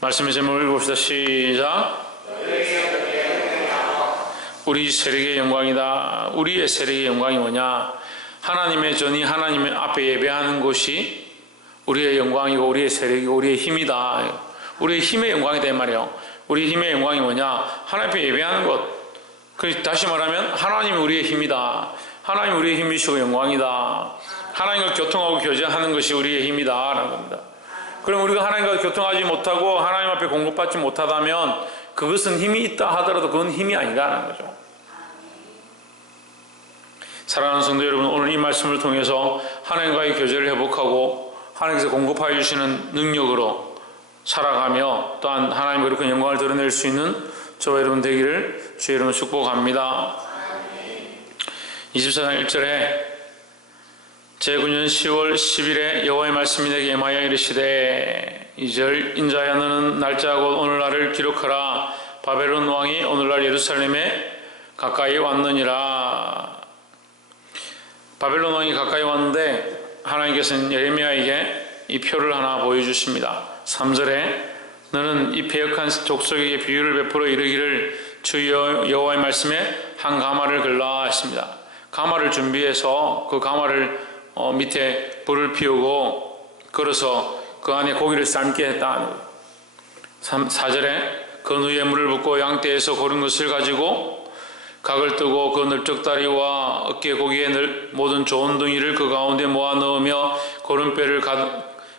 말씀의 제목을 읽읍시다. 시작. 우리 세력의 영광이다. 우리의 세력의 영광이 뭐냐? 하나님의 전이 하나님의 앞에 예배하는 것이 우리의 영광이고 우리의 세력이고 우리의 힘이다. 우리의 힘의 영광이다 이 말이에요. 우리의 힘의 영광이 뭐냐? 하나님 앞에 예배하는 것. 다시 말하면 하나님이 우리의 힘이다. 하나님이 우리의 힘이시고 영광이다. 하나님과 교통하고 교제하는 것이 우리의 힘이다 라는 겁니다. 그럼 우리가 하나님과 교통하지 못하고 하나님 앞에 공급받지 못하다면 그것은 힘이 있다 하더라도 그건 힘이 아니다라는 거죠. 사랑하는 성도 여러분, 오늘 이 말씀을 통해서 하나님과의 교제를 회복하고 하나님께서 공급하여 주시는 능력으로 살아가며 또한 하나님의 그렇게 영광을 드러낼 수 있는 저와 여러분 되기를 주의 이름으로 축복합니다. 24장 1절에 제9년 10월 10일에 여호와의 말씀이 내게 임하여 이르시되 2절 인자야 너는 날짜 곧 오늘날을 기록하라. 바벨론 왕이 오늘날 예루살렘에 가까이 왔느니라. 바벨론 왕이 가까이 왔는데 하나님께서는 예레미야에게 이 표를 하나 보여주십니다. 3절에 너는 이 패역한 족속에게 비유를 베풀어 이르기를 주 여호와의 말씀에 한 가마를 걸라 했습니다. 가마를 준비해서 그 가마를 밑에 불을 피우고 걸어서 그 안에 고기를 삶게 했다. 4절에 그 누에 물을 붓고 양떼에서 고른 것을 가지고 각을 뜨고 그 넓적다리와 어깨 고기의 모든 좋은 둥이를 그 가운데 모아 넣으며 고른 뼈를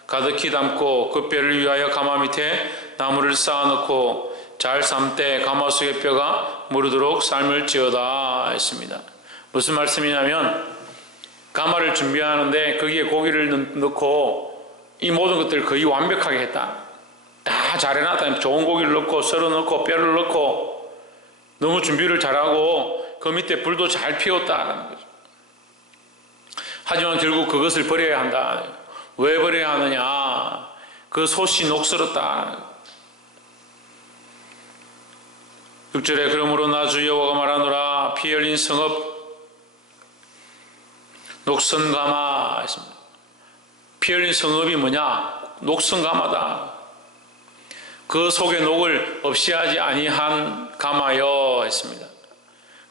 가득히 담고 그 뼈를 위하여 가마 밑에 나무를 쌓아놓고 잘 삶되 가마 속의 뼈가 무르도록 삶을지어다 했습니다. 무슨 말씀이냐면 가마를 준비하는데 거기에 고기를 넣고 이 모든 것들을 거의 완벽하게 했다. 다 잘해놨다. 좋은 고기를 넣고 썰어 넣고 뼈를 넣고 너무 준비를 잘하고 그 밑에 불도 잘 피웠다는 거죠. 하지만 결국 그것을 버려야 한다. 왜 버려야 하느냐? 그 솥이 녹슬었다. 6절에 그러므로 나 주 여호와가 말하노라 피 흘린 성읍 녹선가마 했습니다. 피 흘린 성읍이 뭐냐? 녹선가마다. 그 속에 녹을 없이 하지 아니한 가마여 했습니다.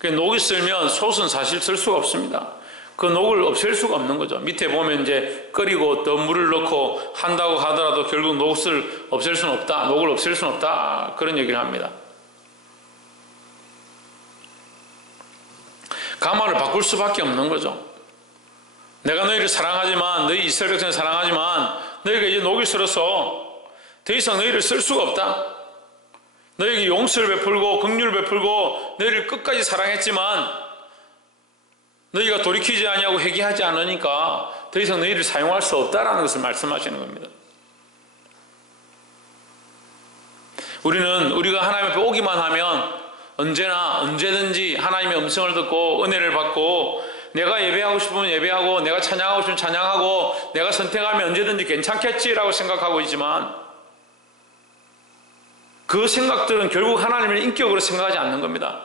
녹이 쓸면 솥은 사실 쓸 수가 없습니다. 그 녹을 없앨 수가 없는 거죠. 밑에 보면 이제 끓이고 더 물을 넣고 한다고 하더라도 결국 녹을 없앨 수는 없다. 녹을 없앨 수는 없다. 그런 얘기를 합니다. 가마를 바꿀 수밖에 없는 거죠. 내가 너희를 사랑하지만 너희 이스라엘 백성을 사랑하지만 너희가 이제 녹이 슬어서 더 이상 너희를 쓸 수가 없다. 너희에게 용서를 베풀고 긍휼을 베풀고 너희를 끝까지 사랑했지만 너희가 돌이키지 아니하고 회개하지 않으니까 더 이상 너희를 사용할 수 없다라는 것을 말씀하시는 겁니다. 우리가 하나님 앞에 오기만 하면 언제든지 하나님의 음성을 듣고 은혜를 받고 내가 예배하고 싶으면 예배하고 내가 찬양하고 싶으면 찬양하고 내가 선택하면 언제든지 괜찮겠지라고 생각하고 있지만 그 생각들은 결국 하나님을 인격으로 생각하지 않는 겁니다.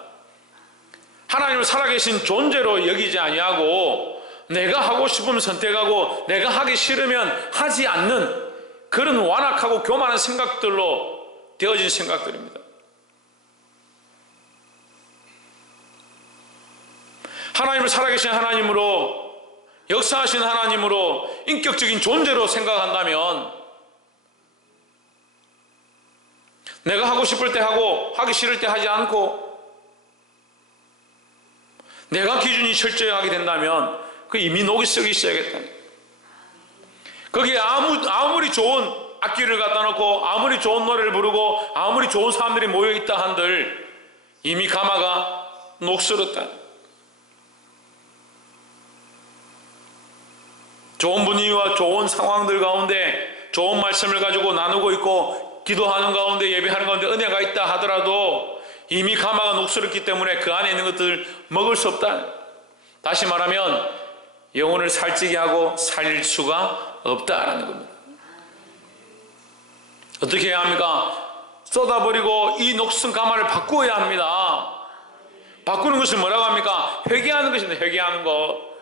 하나님을 살아계신 존재로 여기지 아니하고 내가 하고 싶으면 선택하고 내가 하기 싫으면 하지 않는 그런 완악하고 교만한 생각들로 되어진 생각들입니다. 하나님을 살아계신 하나님으로 역사하신 하나님으로 인격적인 존재로 생각한다면 내가 하고 싶을 때 하고 하기 싫을 때 하지 않고 내가 기준이 철저히 하게 된다면 그 이미 녹이 쓰기 시작했다. 거기에 아무리 좋은 악기를 갖다 놓고 아무리 좋은 노래를 부르고 아무리 좋은 사람들이 모여있다 한들 이미 가마가 녹슬었다. 좋은 분위기와 좋은 상황들 가운데 좋은 말씀을 가지고 나누고 있고 기도하는 가운데 예배하는 가운데 은혜가 있다 하더라도 이미 가마가 녹슬었기 때문에 그 안에 있는 것들을 먹을 수 없다. 다시 말하면 영혼을 살찌게 하고 살릴 수가 없다라는 겁니다. 어떻게 해야 합니까? 쏟아버리고 이 녹슨 가마를 바꾸어야 합니다. 바꾸는 것을 뭐라고 합니까? 회개하는 것입니다. 회개하는 것.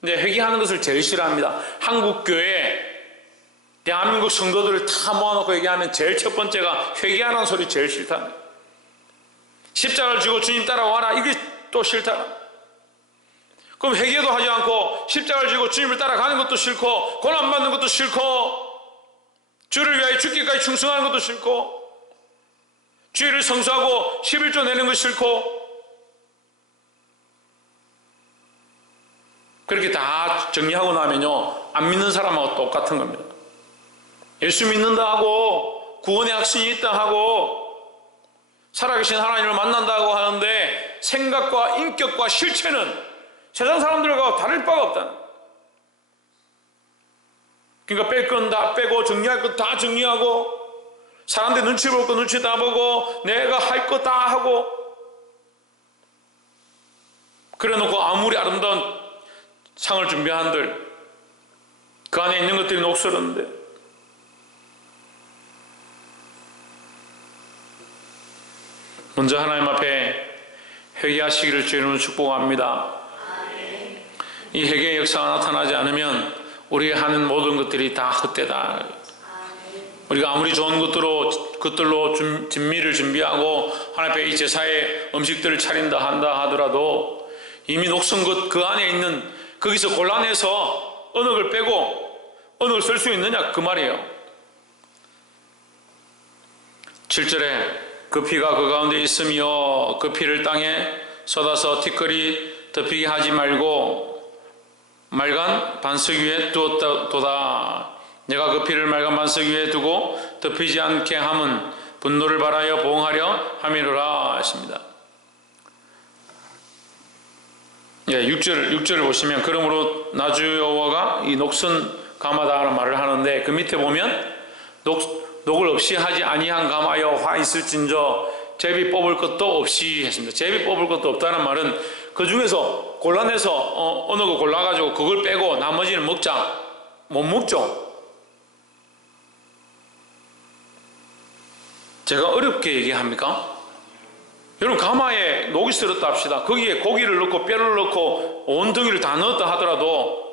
근데 회개하는 것을 제일 싫어합니다. 한국교회 대한민국 성도들을 다 모아놓고 얘기하면 제일 첫 번째가 회개하라는 소리 제일 싫다. 십자가를 지고 주님 따라와라, 이게 또 싫다. 그럼 회개도 하지 않고 십자가를 지고 주님을 따라가는 것도 싫고 고난받는 것도 싫고 주를 위하여 죽기까지 충성하는 것도 싫고 주의를 성수하고 11조 내는 것이 싫고, 그렇게 다 정리하고 나면요 안 믿는 사람하고 똑같은 겁니다. 예수 믿는다 하고 구원의 확신이 있다 하고 살아계신 하나님을 만난다고 하는데 생각과 인격과 실체는 세상 사람들과 다를 바가 없다. 그러니까 뺄 건 다 빼고 정리할 건 다 정리하고 사람들 눈치 볼 거 눈치 다 보고 내가 할 거 다 하고, 그래 놓고 아무리 아름다운 상을 준비한들 그 안에 있는 것들이 녹슬었는데, 먼저 하나님 앞에 회개하시기를 주님으로 축복합니다. 이 회개의 역사가 나타나지 않으면 우리가 하는 모든 것들이 다 헛되다. 우리가 아무리 좋은 것들로 진미를 준비하고 하나님 앞에 이 제사의 음식들을 차린다 한다 하더라도 이미 녹슨 것 그 안에 있는, 거기서 골라내서 어느 걸 빼고 어느 걸 쓸 수 있느냐 그 말이에요. 7절에 그 피가 그 가운데 있으며 그 피를 땅에 쏟아서 티끌이 덮이게 하지 말고 말간 반석 위에 두었도다. 내가 그 피를 말간 반석 위에 두고 덮이지 않게 함은 분노를 발하여 보응하려 함이로라 하십니다. 6절을 보시면 그러므로 나주 여호와가 이 녹슨 가마다라는 말을 하는데 그 밑에 보면 녹을 없이 하지 아니한 가마여 화 있을진저 제비 뽑을 것도 없이 했습니다. 제비 뽑을 것도 없다는 말은 그 중에서 골라내서 어느 거 골라가지고 그걸 빼고 나머지는 먹자, 못 먹죠. 제가 어렵게 얘기합니까? 여러분, 가마에 녹이 썰었다 합시다. 거기에 고기를 넣고 뼈를 넣고 온 덩이를 다 넣었다 하더라도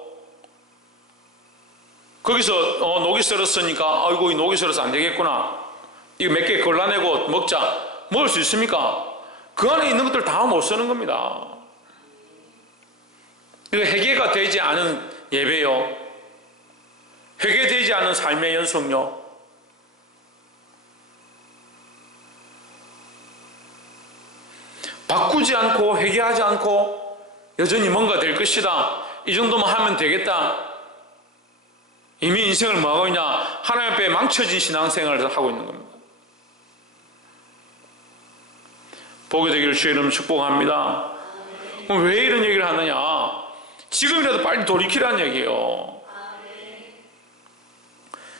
거기서 녹이 썰었으니까 아이고 이 녹이 썰어서 안 되겠구나, 이거 몇 개 골라내고 먹자, 먹을 수 있습니까? 그 안에 있는 것들 다 못 쓰는 겁니다. 이거 회개가 되지 않은 예배요, 회개되지 않은 삶의 연속요. 바꾸지 않고 회개하지 않고 여전히 뭔가 될 것이다, 이 정도만 하면 되겠다, 이미 인생을 뭐하고 있냐, 하나님 앞에 망쳐진 신앙생활을 하고 있는 겁니다. 보게 되기를 주의 이름으로 축복합니다. 그럼 왜 이런 얘기를 하느냐, 지금이라도 빨리 돌이키라는 얘기예요.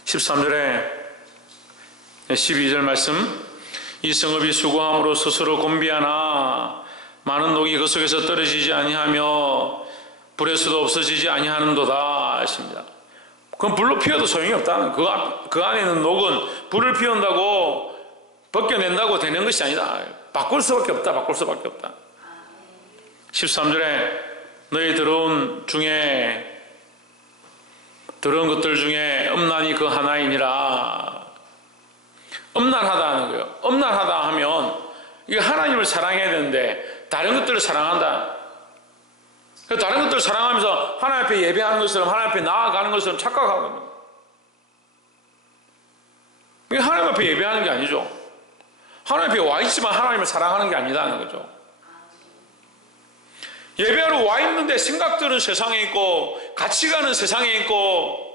13절에 12절 말씀, 이 성읍이 수고함으로 스스로 곤비하나 많은 녹이 그 속에서 떨어지지 아니하며 불에서도 없어지지 아니하는도다 하십니다. 그럼 불로 피워도 소용이 없다는, 그 안에 있는 녹은 불을 피운다고 벗겨낸다고 되는 것이 아니다. 바꿀 수밖에 없다. 바꿀 수밖에 없다. 13절에 너희 더러운 것들 중에 음란이 그 하나이니라. 음란하다 하는 거예요. 음란하다 하면 이게 하나님을 사랑해야 되는데 다른 것들을 사랑한다. 다른 것들을 사랑하면서 하나님 앞에 예배하는 것처럼, 하나님 앞에 나아가는 것처럼 착각하거든요. 이게 하나님 앞에 예배하는 게 아니죠. 하나님 앞에 와 있지만 하나님을 사랑하는 게 아니다는 거죠. 예배하러 와 있는데 생각들은 세상에 있고 가치관은 세상에 있고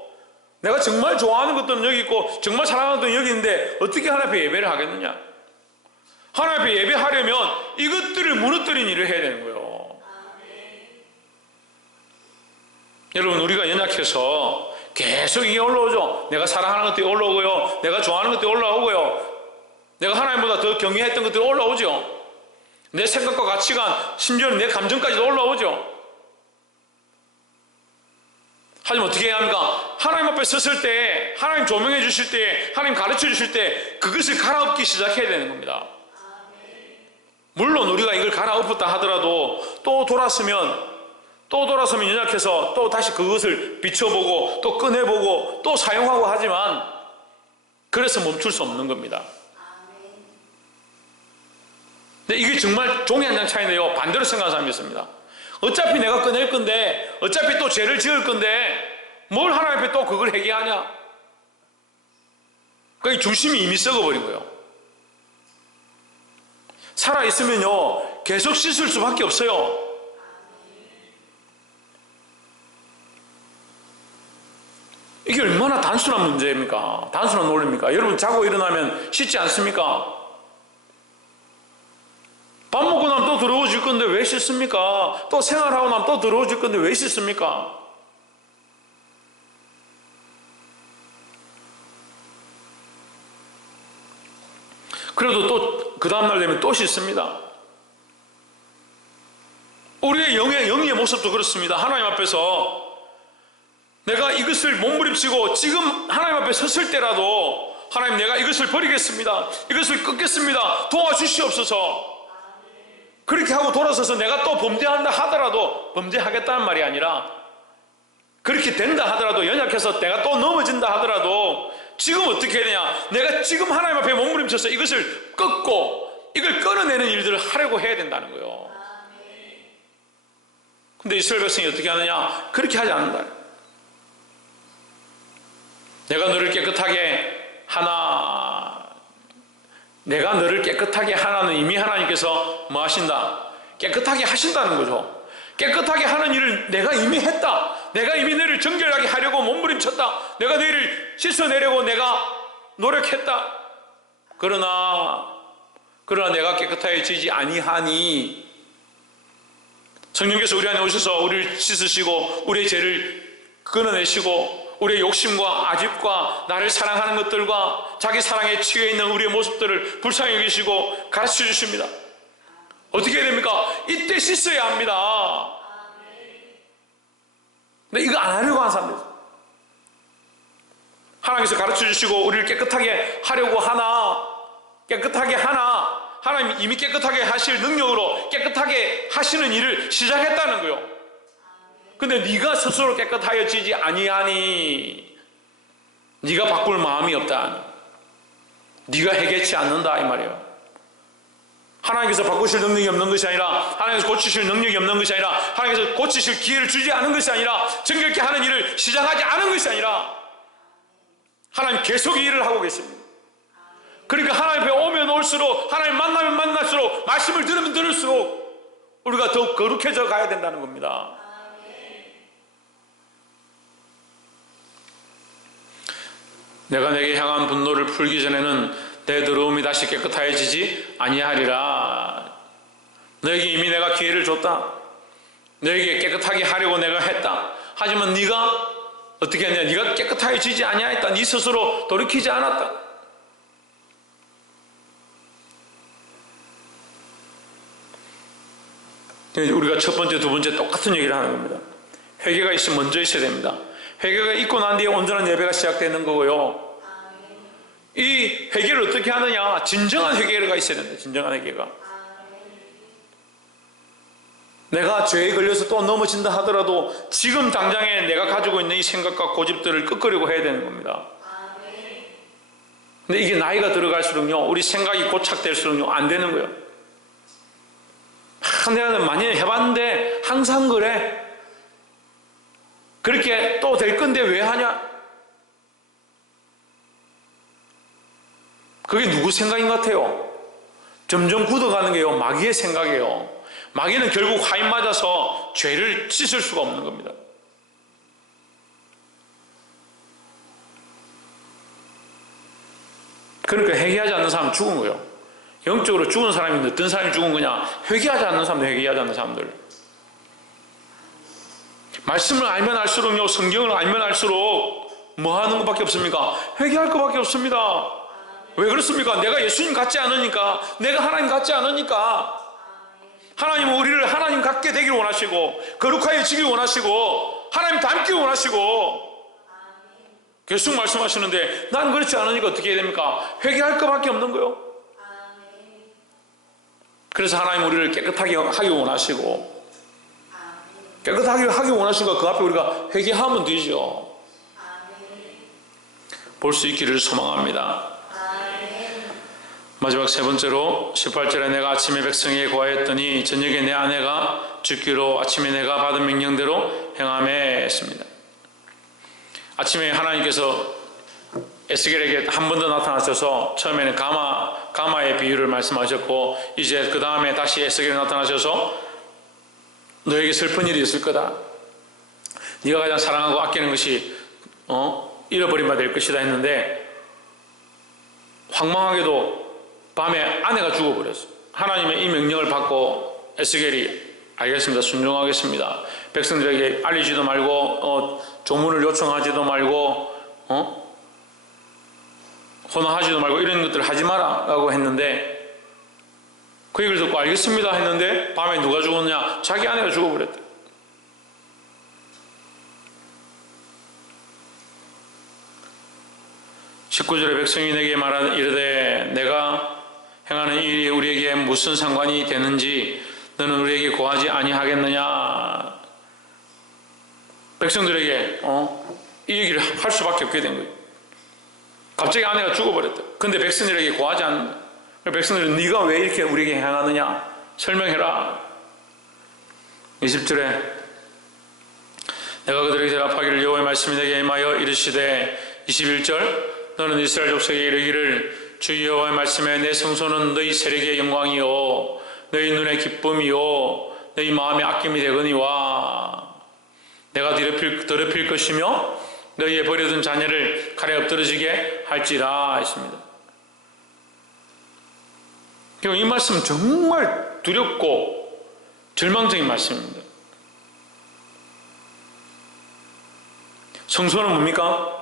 내가 정말 좋아하는 것들은 여기 있고 정말 사랑하는 것들은 여기 있는데 어떻게 하나님 앞에 예배를 하겠느냐. 하나님 앞에 예배하려면 이것들을 무너뜨리는 일을 해야 되는 거예요. 여러분, 우리가 연약해서 계속 이게 올라오죠. 내가 사랑하는 것들이 올라오고요, 내가 좋아하는 것들이 올라오고요, 내가 하나님보다 더 경외했던 것들이 올라오죠. 내 생각과 가치관, 심지어는 내 감정까지도 올라오죠. 하지만 어떻게 해야 합니까? 하나님 앞에 섰을 때, 하나님 조명해 주실 때, 하나님 가르쳐 주실 때 그것을 갈아엎기 시작해야 되는 겁니다. 물론 우리가 이걸 갈아엎었다 하더라도 또 돌았으면 또 돌아서면 연약해서 또 다시 그것을 비춰보고 또 꺼내보고 또 사용하고 하지만 그래서 멈출 수 없는 겁니다. 근데 이게 정말 종이 한 장 차이인데요, 반대로 생각하는 사람이 있습니다. 어차피 내가 꺼낼 건데, 어차피 또 죄를 지을 건데 뭘 하나님 앞에 또 그걸 회개하냐? 그러니까 중심이 이미 썩어버린 거예요. 살아있으면요 계속 씻을 수밖에 없어요. 이게 얼마나 단순한 문제입니까? 단순한 논리입니까? 여러분 자고 일어나면 씻지 않습니까? 밥 먹고 나면 또 더러워질 건데 왜 씻습니까? 또 생활하고 나면 또 더러워질 건데 왜 씻습니까? 그래도 또 그 다음날 되면 또 씻습니다. 우리의 영의 모습도 그렇습니다. 하나님 앞에서 내가 이것을 몸부림치고 지금 하나님 앞에 섰을 때라도 하나님 내가 이것을 버리겠습니다. 이것을 끊겠습니다. 도와주시옵소서. 그렇게 하고 돌아서서 내가 또 범죄한다 하더라도 범죄하겠다는 말이 아니라 그렇게 된다 하더라도 연약해서 내가 또 넘어진다 하더라도 지금 어떻게 해야 되냐? 내가 지금 하나님 앞에 몸부림쳐서 이것을 끊고 이걸 끊어내는 일들을 하려고 해야 된다는 거예요. 근데 이스라엘 백성이 어떻게 하느냐? 그렇게 하지 않는다. 내가 너를 깨끗하게 하나, 내가 너를 깨끗하게 하나는 이미 하나님께서 뭐 하신다? 깨끗하게 하신다는 거죠. 깨끗하게 하는 일을 내가 이미 했다. 내가 이미 너를 정결하게 하려고 몸부림쳤다. 내가 너를 씻어내려고 내가 노력했다. 그러나 내가 깨끗해지지 아니하니 성령께서 우리 안에 오셔서 우리를 씻으시고 우리의 죄를 끊어내시고 우리의 욕심과 아집과 나를 사랑하는 것들과 자기 사랑에 취해 있는 우리의 모습들을 불쌍히 여기시고 가르쳐 주십니다. 어떻게 해야 됩니까? 이때 씻어야 합니다. 근데 이거 안 하려고 하는 사람들, 하나님께서 가르쳐 주시고 우리를 깨끗하게 하려고 하나, 깨끗하게 하나, 하나님이 이미 깨끗하게 하실 능력으로 깨끗하게 하시는 일을 시작했다는 거예요. 근데 네가 스스로 깨끗하여지지 아니하니, 네가 바꿀 마음이 없다, 네가 해결치 않는다 이 말이에요. 하나님께서 바꾸실 능력이 없는 것이 아니라, 하나님께서 고치실 능력이 없는 것이 아니라, 하나님께서 고치실 기회를 주지 않은 것이 아니라, 정결케 하는 일을 시작하지 않은 것이 아니라 하나님 계속 이 일을 하고 계십니다. 그러니까 하나님 앞에 오면 올수록, 하나님 만나면 만날수록, 말씀을 들으면 들을수록 우리가 더욱 거룩해져 가야 된다는 겁니다. 내가 내게 향한 분노를 풀기 전에는 내 더러움이 다시 깨끗하여지지 아니하리라. 너에게 이미 내가 기회를 줬다. 너에게 깨끗하게 하려고 내가 했다. 하지만 네가 어떻게 했냐? 네가 깨끗하여지지 아니하였다. 네 스스로 돌이키지 않았다. 우리가 첫 번째, 두 번째 똑같은 얘기를 하는 겁니다. 회개가 있으면 먼저 있어야 됩니다. 회개가 있고 난 뒤에 온전한 예배가 시작되는 거고요. 이 회개를 어떻게 하느냐? 진정한 회개가 있어야 된다. 진정한 회개가. 내가 죄에 걸려서 또 넘어진다 하더라도 지금 당장에 내가 가지고 있는 이 생각과 고집들을 꺾으려고 해야 되는 겁니다. 근데 이게 나이가 들어갈수록요, 우리 생각이 고착될수록요, 안 되는 거예요. 내가 많이 해봤는데 항상 그래. 그렇게 또 될 건데 왜 하냐? 그게 누구 생각인 것 같아요? 점점 굳어가는 게요, 마귀의 생각이에요. 마귀는 결국 화인 맞아서 죄를 씻을 수가 없는 겁니다. 그러니까 회개하지 않는 사람은 죽은 거예요. 영적으로 죽은 사람인데 어떤 사람이 죽은 거냐? 회개하지 않는 사람들, 회개하지 않는 사람들. 말씀을 알면 알수록요, 성경을 알면 알수록 뭐 하는 것밖에 없습니까? 회개할 것밖에 없습니다. 왜 그렇습니까? 내가 예수님 같지 않으니까, 내가 하나님 같지 않으니까. 하나님은 우리를 하나님 같게 되기를 원하시고, 거룩하여지길 원하시고, 하나님 닮기를 원하시고, 계속 말씀하시는데 난 그렇지 않으니까 어떻게 해야 됩니까? 회개할 것밖에 없는 거예요. 그래서 하나님 우리를 깨끗하게 하기 원하시고, 깨끗하게 하기 원하시니까 그 앞에 우리가 회개하면 되죠. 볼 수 있기를 소망합니다. 마지막 세 번째로 18절에 내가 아침에 백성에게 고하였더니 저녁에 내 아내가 죽기로 아침에 내가 받은 명령대로 행하매 했습니다. 아침에 하나님께서 에스겔에게 한 번 더 나타나셔서 처음에는 가마의 비유를 말씀하셨고 이제 그 다음에 다시 에스겔에 나타나셔서 너에게 슬픈 일이 있을 거다. 네가 가장 사랑하고 아끼는 것이 잃어버린 바 될 것이다 했는데 황망하게도 밤에 아내가 죽어버렸어. 하나님의 이 명령을 받고 에스겔이 알겠습니다. 순종하겠습니다. 백성들에게 알리지도 말고 조문을 요청하지도 말고 혼화하지도 말고 이런 것들을 하지 마라 라고 했는데 그 얘기를 듣고 알겠습니다 했는데 밤에 누가 죽었냐? 자기 아내가 죽어버렸대. (19절에) 백성이 내게 말하는 이르되 내가 행하는 일이 우리에게 무슨 상관이 되는지 너는 우리에게 고하지 아니하겠느냐. 백성들에게 이 얘기를 할 수밖에 없게 된 거예요. 갑자기 아내가 죽어버렸다. 근데 백성들에게 고하지 않는다. 백성들은 네가 왜 이렇게 우리에게 행하느냐 설명해라. 20절에 내가 그들에게 대답하기를 여호와의 말씀이 내게 임하여 이르시되 21절 너는 이스라엘 족속에게 이르기를 주 여호와의 말씀에 내 성소는 너희 세력의 영광이요 너희 눈의 기쁨이요 너희 마음의 아낌이 되거니와 내가 더럽힐 것이며 너희의 버려둔 자녀를 칼에 엎드러지게 할지라 했습니다. 이 말씀은 정말 두렵고 절망적인 말씀입니다. 성소는 뭡니까?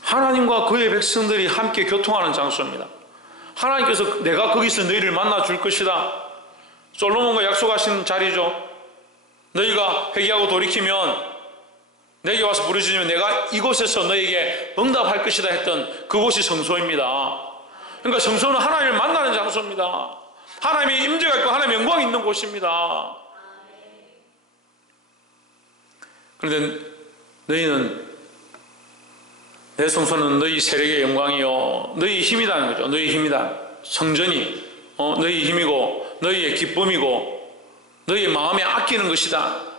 하나님과 그의 백성들이 함께 교통하는 장소입니다. 하나님께서 내가 거기서 너희를 만나 줄 것이다. 솔로몬과 약속하신 자리죠. 너희가 회개하고 돌이키면 내게 와서 부르짖으면 내가 이곳에서 너희에게 응답할 것이다 했던 그곳이 성소입니다. 그러니까 성소는 하나님을 만나는 장소입니다. 하나님의 임재가 있고 하나님의 영광이 있는 곳입니다. 그런데 너희는 내 성소는 너희 세력의 영광이요 너희 힘이라는 거죠. 너희 힘이다. 성전이 너희 힘이고 너희의 기쁨이고 너희의 마음에 아끼는 것이다.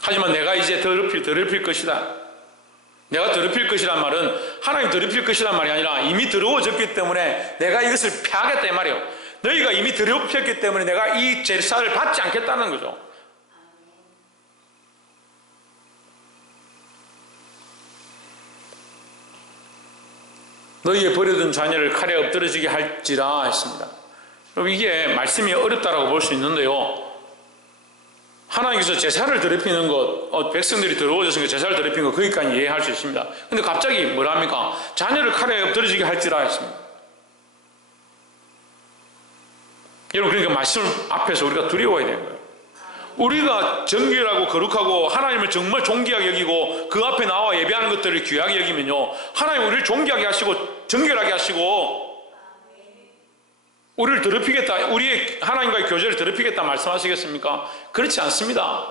하지만 내가 이제 더럽힐 것이다. 내가 더럽힐 것이란 말은 하나님 더럽힐 것이란 말이 아니라 이미 더러워졌기 때문에 내가 이것을 패하겠다 이 말이에요. 너희가 이미 더럽혔기 때문에 내가 이 제사를 받지 않겠다는 거죠. 너희의 버려둔 자녀를 칼에 엎드러지게 할지라 했습니다. 이게 말씀이 어렵다라고 볼 수 있는데요. 하나님께서 제사를 더럽히는 것, 백성들이 더러워져서 제사를 더럽히는 것, 거기까지 이해할 수 있습니다. 근데 갑자기 뭐라 합니까? 자녀를 칼에 엎드러지게 할지라 했습니다. 여러분, 그러니까 말씀 앞에서 우리가 두려워야 되는 거예요. 우리가 정결하고 거룩하고 하나님을 정말 존귀하게 여기고 그 앞에 나와 예배하는 것들을 귀하게 여기면요, 하나님 우리를 존귀하게 하시고 정결하게 하시고 우리를 더럽히겠다, 우리의 하나님과의 교제를 더럽히겠다 말씀하시겠습니까? 그렇지 않습니다.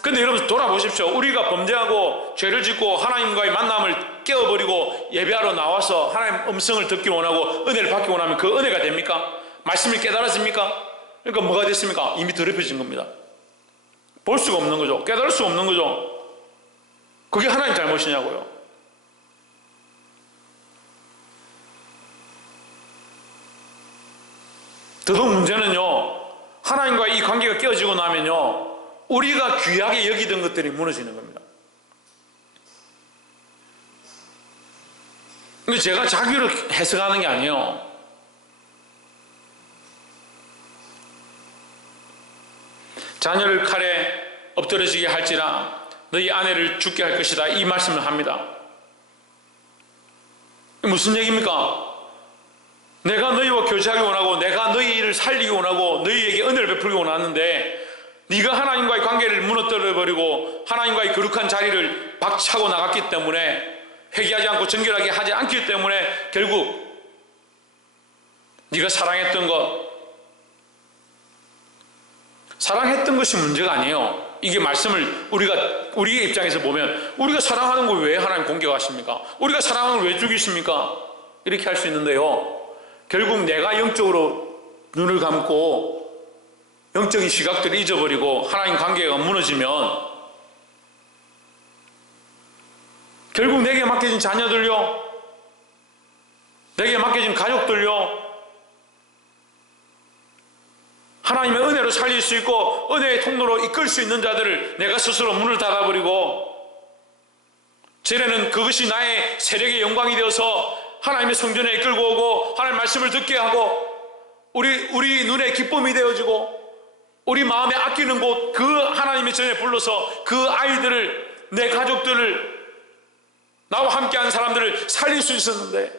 근데 여러분 돌아보십시오. 우리가 범죄하고 죄를 짓고 하나님과의 만남을 깨어버리고 예배하러 나와서 하나님 음성을 듣기 원하고 은혜를 받기 원하면 그 은혜가 됩니까? 말씀이 깨달아집니까? 그러니까 뭐가 됐습니까? 이미 더럽혀진 겁니다. 볼 수가 없는 거죠. 깨달을 수가 없는 거죠. 그게 하나님 잘못이냐고요. 더더욱 문제는요, 하나님과 이 관계가 깨어지고 나면요, 우리가 귀하게 여기던 것들이 무너지는 겁니다. 근데 제가 자기로 해석하는 게 아니에요. 자녀를 칼에 엎드러지게 할지라 너희 아내를 죽게 할 것이다, 이 말씀을 합니다. 무슨 얘기입니까? 내가 너희와 교제하기 원하고 내가 너희를 살리기 원하고 너희에게 은혜를 베풀기 원하는데 네가 하나님과의 관계를 무너뜨려버리고 하나님과의 거룩한 자리를 박차고 나갔기 때문에, 회개하지 않고 정결하게 하지 않기 때문에 결국 네가 사랑했던 것, 사랑했던 것이 문제가 아니에요. 이게 말씀을 우리의 입장에서 보면 우리가 사랑하는 걸 왜 하나님 공격하십니까? 우리가 사랑하는 걸 왜 죽이십니까? 이렇게 할 수 있는데요. 결국 내가 영적으로 눈을 감고 영적인 시각들을 잊어버리고 하나님 관계가 무너지면 결국 내게 맡겨진 자녀들요, 내게 맡겨진 가족들요, 하나님의 은혜로 살릴 수 있고 은혜의 통로로 이끌 수 있는 자들을 내가 스스로 문을 닫아버리고 쟤네는 그것이 나의 세력의 영광이 되어서 하나님의 성전에 이끌고 오고 하나님의 말씀을 듣게 하고 우리 눈에 기쁨이 되어지고 우리 마음에 아끼는 곳 그 하나님의 전에 불러서 그 아이들을, 내 가족들을, 나와 함께하는 사람들을 살릴 수 있었는데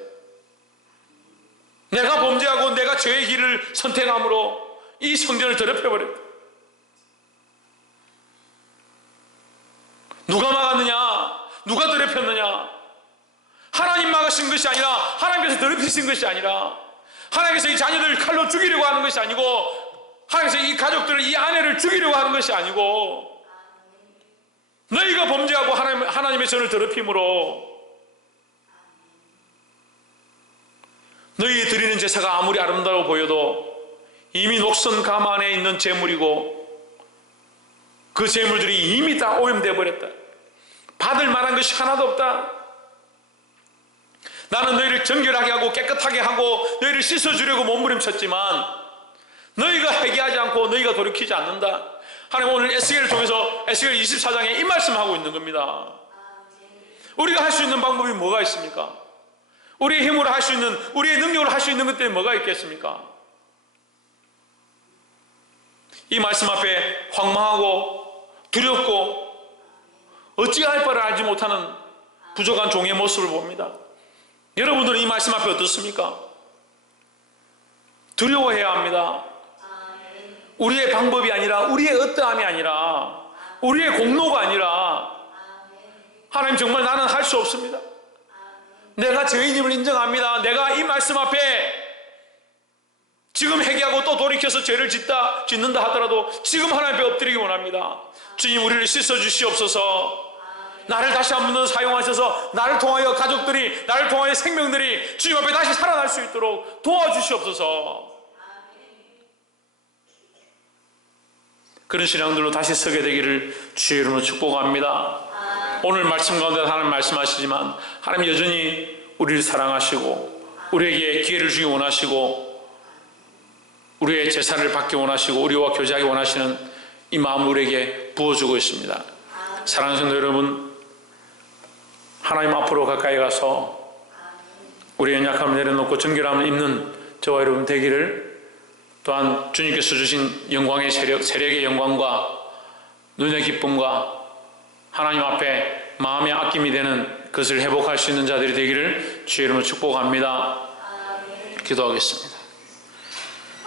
내가 범죄하고 내가 죄의 길을 선택함으로 이 성전을 더럽혀버렸다. 누가 막았느냐? 누가 더럽혔느냐? 하나님 막으신 것이 아니라 하나님께서 더럽히신 것이 아니라 하나님께서 이 자녀들을 칼로 죽이려고 하는 것이 아니고 하나님께서 이 가족들을, 이 아내를 죽이려고 하는 것이 아니고 너희가 범죄하고 하나님의 전을 더럽힘으로 너희 드리는 제사가 아무리 아름다워 보여도 이미 녹슨 감 안에 있는 재물이고 그 재물들이 이미 다 오염되어 버렸다. 받을 만한 것이 하나도 없다. 나는 너희를 정결하게 하고 깨끗하게 하고 너희를 씻어주려고 몸부림쳤지만 너희가 회개하지 않고 너희가 돌이키지 않는다. 하나님 오늘 에스겔을 통해서 에스겔 24장에 이 말씀하고 있는 겁니다. 우리가 할 수 있는 방법이 뭐가 있습니까? 우리의 힘으로 할 수 있는, 우리의 능력으로 할 수 있는 것들이 뭐가 있겠습니까? 이 말씀 앞에 황망하고 두렵고 어찌할 바를 알지 못하는 부족한 종의 모습을 봅니다. 여러분들은 이 말씀 앞에 어떻습니까? 두려워해야 합니다. 우리의 방법이 아니라, 우리의 어떠함이 아니라, 우리의 공로가 아니라 하나님 정말 나는 할 수 없습니다. 내가 죄인임을 인정합니다. 내가 이 말씀 앞에 지금 회개하고 또 돌이켜서 죄를 짓는다 하더라도 지금 하나님 앞에 엎드리기 원합니다. 주님, 우리를 씻어주시옵소서. 나를 다시 한 번 더 사용하셔서 나를 통하여 가족들이, 나를 통하여 생명들이 주님 앞에 다시 살아날 수 있도록 도와주시옵소서. 그런 신앙들로 다시 서게 되기를 주의 이름으로 축복합니다. 오늘 말씀 가운데 하나님 말씀하시지만 하나님 여전히 우리를 사랑하시고 우리에게 기회를 주기 원하시고 우리의 제사를 받기 원하시고 우리와 교제하기 원하시는 이 마음을 우리에게 부어주고 있습니다. 사랑하는 성도 여러분, 하나님 앞으로 가까이 가서 우리의 연약함을 내려놓고 정결함을 입는 저와 여러분 되기를, 또한 주님께서 주신 영광의 세력의 영광과 눈의 기쁨과 하나님 앞에 마음의 아낌이 되는 것을 회복할 수 있는 자들이 되기를 주의 이름으로 축복합니다. 기도하겠습니다.